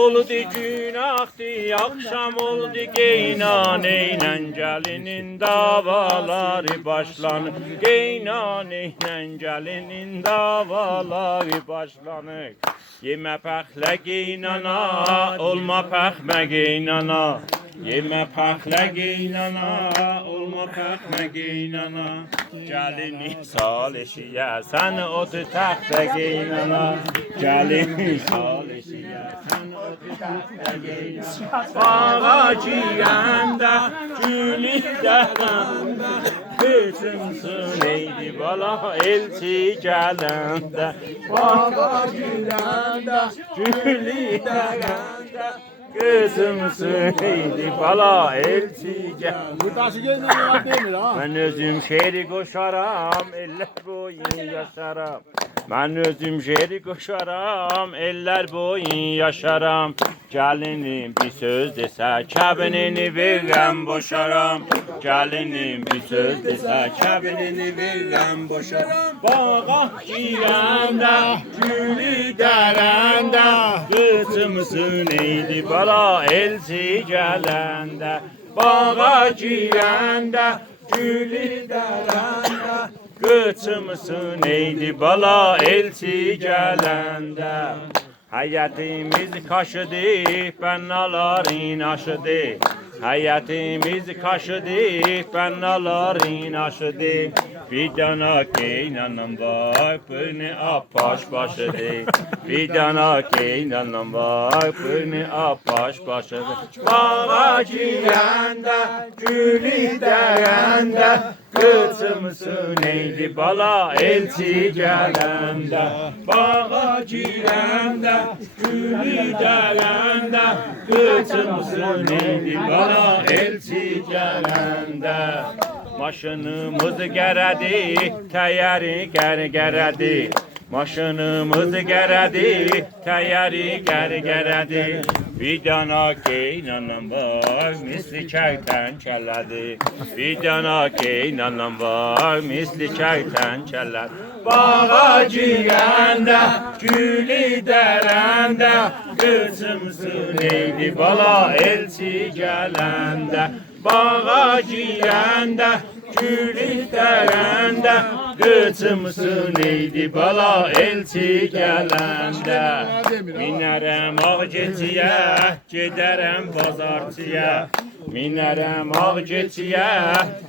Oldu günahtı, akşam oldu geynaneyle gelinin davaları başlanır. Geynaneyle gelinin davaları başlanır. Yeme pəklə geynana, olma pəkmə geynana. Yeme pəklə geynana, olma pəkmə geynana. Gəlini sal eşiyə, sən otu təxtə geynana. Gəlini sal eşiyə, sən otu təxtə geynana. Bağa girəndə, gülü dərəndə, qızımsın eydi bala elçi gələndə. Bağa girəndə, gülü dərəndə, kızımsın eydi bala elçi gələndə. Bu taşı gelmiyor demir ha. Ben özüm şehri koşaram, eller boyu yaşaram. Ben özüm şehri koşaram, eller boyu yaşaram. Gelinim bir söz dese, kabinini veririm boşaram. Gelinim bir söz dese, kabinini veririm boşaram. Bağa girəndə, gülü dərəndə, qızımsın eydi bala elçi gələndə. Bağa girəndə, gülü dərəndə, qıçımsın eydi bala elçi gələndə. Həyətimiz kaşıdı, bənaların aşıdı. Həyətimiz kaşıdı, bənaların aşıdı. Bir dana geynanım var, birini apaş başıdı. Bir dana geynanım var, birini apaş başıdı. Bağa girəndə, gülü dərəndə, qıçımsın eydi bala elçi gələndə. Bağa girəndə, gülü dərəndə, qıçımsın eydi bala elçi gələndə. Maşınımız gərədi, təyəri gər-gərədi. Maşınımız gərədi, təyəri gər-gərədi. Bir dana geynanım var, misli kərtən kəllədi. Bir dana geynanım var, misli kərtən kəllədi. Bağa girəndə, gülü dərəndə, qızımsın eydi bala elçi gələndə. Bağa girəndə, gülü dərəndə, qıçımsın eydi bala elçi gələndə. Minərəm ağ keçiyə, gedərəm bazarçıya. Minərəm ağ keçiyə,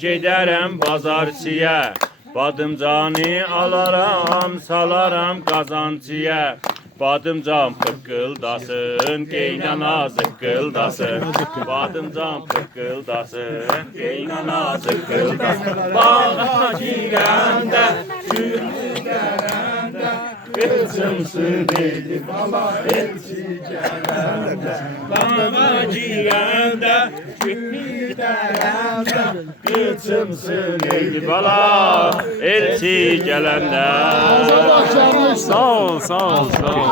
gedərəm bazarçıya. Badımcanı alaram, salaram qazancıya. Badımcan fıqqıldasın, geynana zıqqıldasın. Badımcan fıqqıldasın, geynana zıqqıldasın. Bağa girəndə, gülü dərəndə, qızımsın eydi bala elçi gələndə. Bağa girəndə, gülü dərəndə, qızımsın eydi bala elçi gələndə. Sağ ol, sağ ol, sağ ol.